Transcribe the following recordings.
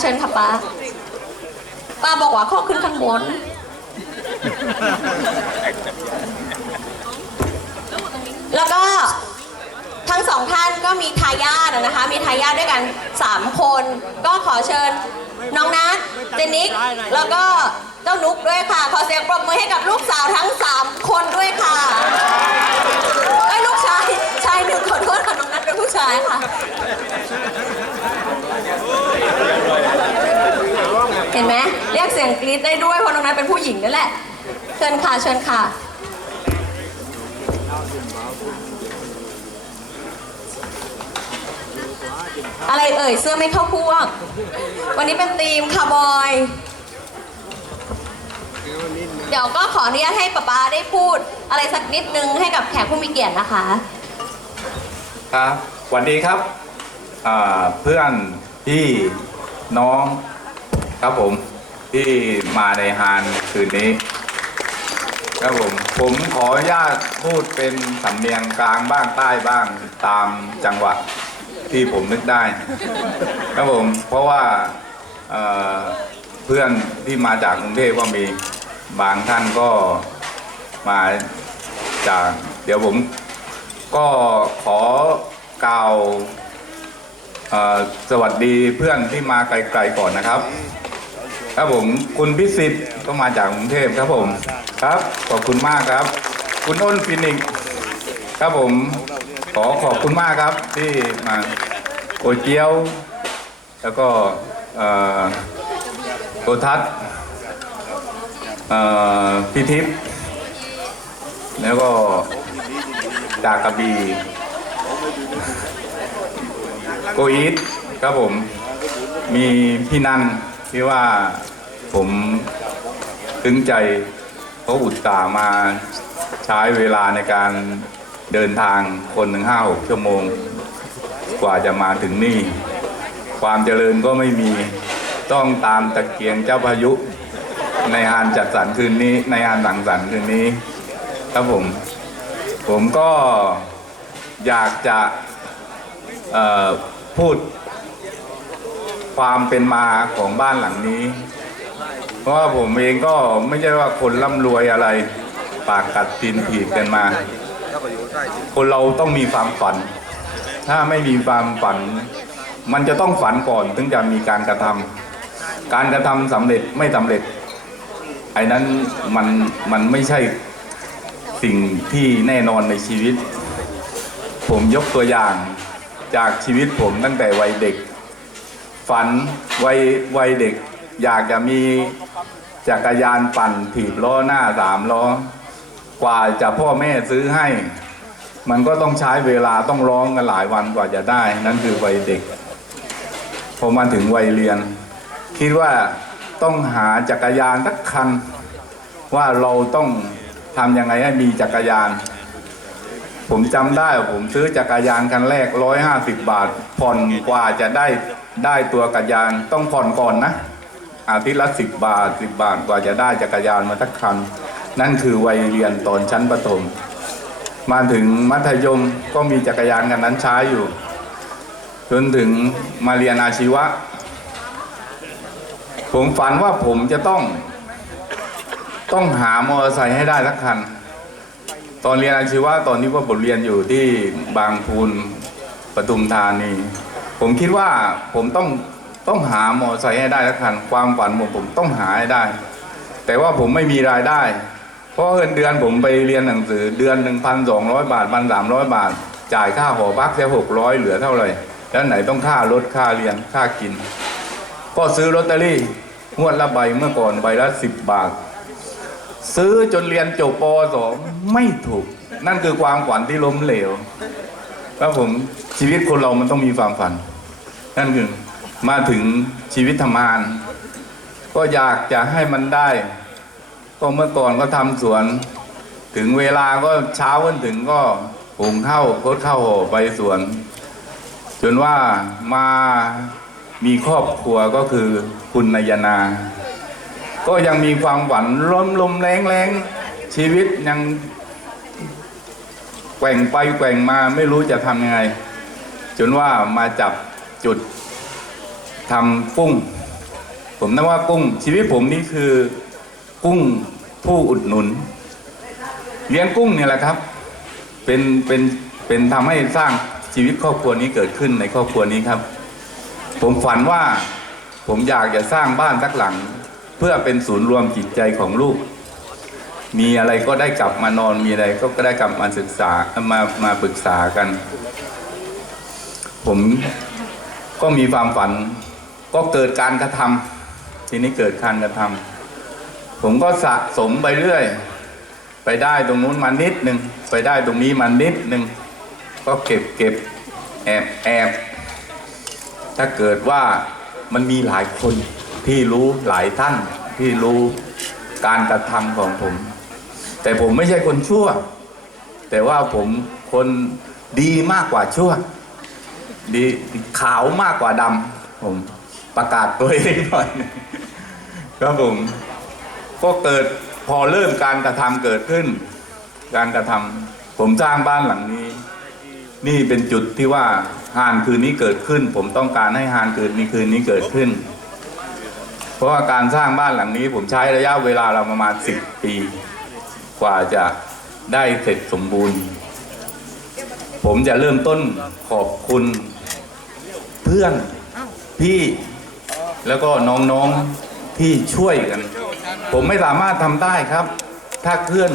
เชิญค่ะป้า ป้าบอกว่าข้อขึ้นข้างบน แล้วก็ทั้งสองท่านก็มีทายาทนะคะ มีทายาทด้วยกัน 3 คน ก็ขอเชิญน้องนัทเจนิก แล้วก็เจ้านุกด้วยค่ะ ขอเสียงปรบมือให้กับลูกสาวทั้ง 3 คนด้วยค่ะไอ้ยลูกชาย ชายหนึ่งขอโทษค่ะน้องนัทเป็นผู้ชายค่ะ ห็นไหมเรียกเสียงกรี๊ดได้ด้วยเพราะน้องนัทเป็นผู้หญิงนั่นแหละเชิญค่ะเชิญค่ะ อะไรเอ่ยเสื้อไม่เข้าพวก วันนี้เป็นธีมคาร์บอย เดี๋ยวก็ขออนุญาตให้ป๊าป๊าได้พูด อะไรสักนิดนึงให้กับแขกผู้มีเกียรตินะคะ ครับสวัสดีครับอ่าเพื่อนพี่น้อง ครับผมที่มาในฮานคืนนี้ครับผมผมขออนุญาตพูดเป็นสำเนียงกลางบ้างใต้บ้างตามจังหวัดที่ผมนึกได้ ครับผมเพราะว่าเเพื่อนที่มาจากกรุงเทพก็มีบางท่านก็มาจาก เดี๋ยวผมก็ขอกล่าวสวัสดีเพื่อนที่มาไกลๆก่อนนะครับ ครับผมคุณพิสิทธิ์ก็มาจากกรุงเทพครับผมครับขอบคุณมากครับ คุณอ้นฟินิกซ์ครับผมขอขอบคุณมากครับที่มาโอเจียว แล้วก็โกทัศน์พิทิพย์แล้วก็จากกระบีโกอีทครับผมมีพี่นัน ที่ว่าผมตึงใจเขาอุตส่าห์มาใช้เวลาในการเดินทางคนหนึ่งห้าหกชั่วโมง กว่าจะมาถึงนี่ ความเจริญก็ไม่มีต้องตามตะเกียงเจ้าพายุ ในงานจัดสรรคืนนี้ ในงานสังสรรค์คืนนี้ ครับผม ผมก็อยากจะพูด ความเป็นมาของบ้านหลังนี้ เพราะว่าผมเองก็ไม่ใช่ว่าคนร่ำรวยอะไร ปากกัดตีนถีบกันมา คนเราต้องมีความฝัน ถ้าไม่มีความฝัน มันจะต้องฝันก่อนถึงจะมีการกระทำการกระทำสำเร็จไม่สำเร็จไอ้นั้นมันมันไม่ใช่สิ่งที่แน่นอนในชีวิต ผมยกตัวอย่างจากชีวิตผมตั้งแต่วัยเด็ก ฝันวัยวัยเด็ก อยากจะมีจักรยานปั่นถีบล้อหน้าสามล้อ กว่าจะพ่อแม่ซื้อให้ มันก็ต้องใช้เวลาต้องร้องกันหลายวันกว่าจะได้ นั่นคือวัยเด็ก พอมาถึงวัยเรียน คิดว่าต้องหาจักรยานสักคัน ว่าเราต้องทำยังไงให้มีจักรยาน ผมจำได้ผมซื้อจักรยานคันแรกร้อยห้าสิบบาท ผ่อนกว่าจะได้ได้ตัวจักรยานต้องผ่อนก่อนนะอาทิตย์ละสิบบาทสิบบาทกว่าจะได้จักรยานมาสักคัน นั่นคือวัยเรียนตอนชั้นประถม มาถึงมัธยมก็มีจักรยานคันนั้นใช้อยู่ จนถึงมาเรียนอาชีวะ ผมฝันว่าผมจะต้อง ต้องหามอเตอร์ไซค์ให้ได้สักคัน ตอนเรียนอาชีวะตอนนี้ว่าผมเรียนอยู่ที่บางพูนปทุมธานีผมคิดว่าผมต้องต้องหามอไซค์ให้ได้สักคันความฝันผมผมต้องหาให้ได้ แต่ว่าผมไม่มีรายได้ เพราะเงินเดือนผมไปเรียนหนังสือเดือนหนึ่งพันสองร้อยบาทพันสามร้อยบาท จ่ายค่าหอพักแค่หกร้อยเหลือเท่าไหร่แล้วไหนต้องค่ารถค่าเรียนค่ากิน ก็ซื้อลอตเตอรี่งวดละใบเมื่อก่อนใบละสิบบาท ซื้อจนเรียนจบปสองไม่ถูก นั่นคือความฝันที่ล้มเหลวแล้วผมชีวิตคนเรามันต้องมีความฝัน นั่นคือมาถึงชีวิตทำงาน ก็อยากจะให้มันได้ ก็เมื่อก่อนก็ทำสวน ถึงเวลาก็เช้าวันถึงก็หุงข้าวโคดข้าวห่อไปสวน จนว่ามามีครอบครัวก็คือคุณนายนา ก็ยังมีความหวั่นลมลมแรงแรงชีวิตยังแกว่งไปแกว่งมาไม่รู้จะทำยังไง จนว่ามาจับจุดทำปุ้ง ผมนึกว่ากุ้ง ชีวิตผมนี่คือกุ้งผู้อุดหนุน เลี้ยงกุ้งเนี่ยแหละครับ เป็นเป็นเป็นทำให้สร้างชีวิตครอบครัวนี้เกิดขึ้นในครอบครัวนี้ครับ ผมฝันว่าผมอยากจะสร้างบ้านสักหลัง เพื่อเป็นศูนย์รวมจิตใจของลูก มีอะไรก็ได้กลับมานอนมีอะไรก็ได้กลับมาศึกษามามาปรึกษากัน ผมก็มีความฝัน ก็เกิดการกระทำทีนี้เกิดการกระทำผมก็สะสมไปเรื่อย ไปได้ตรงนู้นมานิดหนึ่งไปได้ตรงนี้มานิดหนึ่งก็เก็บเก็บแอบแอบถ้าเกิดว่ามันมีหลายคน ที่รู้หลายท่านที่รู้การกระทำของผม แต่ผมไม่ใช่คนชั่ว แต่ว่าผมคนดีมากกว่าชั่ว ดีขาวมากกว่าดำผมประกาศตัวเองหน่อยครับผมก็เกิดพอเริ่มการกระทำเกิดขึ้น การกระทำผมสร้างบ้านหลังนี้ นี่เป็นจุดที่ว่าฮานคืนนี้เกิดขึ้น ผมต้องการให้ฮานคืนนี้คืนนี้เกิดขึ้น เพราะว่าการสร้างบ้านหลังนี้ผมใช้ระยะเวลาเราประมาณสิบปี กว่าจะได้เสร็จสมบูรณ์ ผมจะเริ่มต้นขอบคุณเพื่อนพี่แล้วก็น้องๆที่ช่วยกัน ผมไม่สามารถทำได้ครับ ถ้าเพื่อน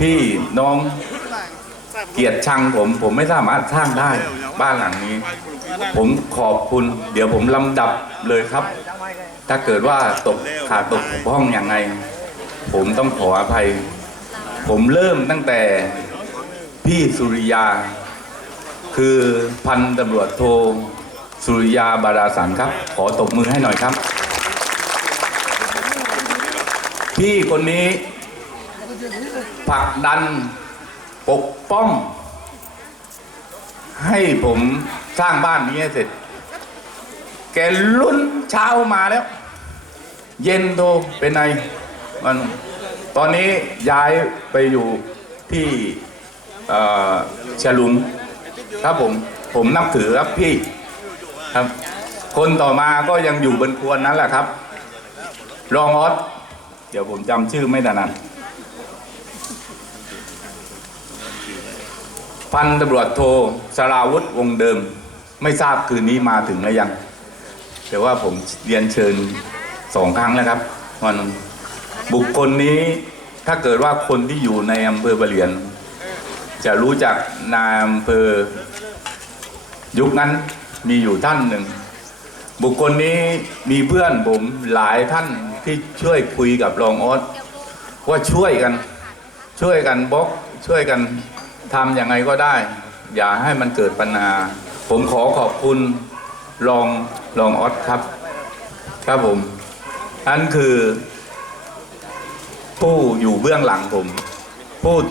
พี่น้อง เกลียดชังผมผมไม่สามารถสร้างได้บ้านหลังนี้ ผมขอบคุณ เดี๋ยวผมลำดับเลยครับ ถ้าเกิดว่าตกขาดตกบกพร่องอย่างไง ผมต้องขออภัย ผมเริ่มตั้งแต่พี่สุริยา คือพันตำรวจโทสุริยาบาราสันครับ ขอตบมือให้หน่อยครับ พี่คนนี้ผลักดัน ปกป้อง ให้ผมสร้างบ้านนี้ให้เสร็จ แกลุ้นเช้ามาแล้ว เย็นโทรเป็นไงมันตอนนี้ย้ายไปอยู่ที่เฉลุงครับผมผมนับถือครับพี่ครับ คนต่อมาก็ยังอยู่บนควรนั้นแหละครับ รองออสเดี๋ยวผมจำชื่อไม่ถนัด พันตำรวจโทสราวุธวงศ์เดิม ไม่ทราบคืนนี้มาถึงหรือยัง แต่ว่าผมเรียนเชิญสองครั้งแล้วครับวันบุคคลนี้ถ้าเกิดว่าคนที่อยู่ในอำเภอประเหลียน จะรู้จักนายอำเภอยุคนั้นมีอยู่ท่านหนึ่ง บุคคลนี้มีเพื่อนผมหลายท่านที่ช่วยคุยกับรองออสว่าช่วยกัน ช่วยกันบล็อกช่วยกัน ทำยังไงก็ได้ อย่าให้มันเกิดปัญหา ผมขอขอบคุณรองรองออสครับ ครับผมนั่นคือ ผู้อยู่เบื้องหลังผม ผู้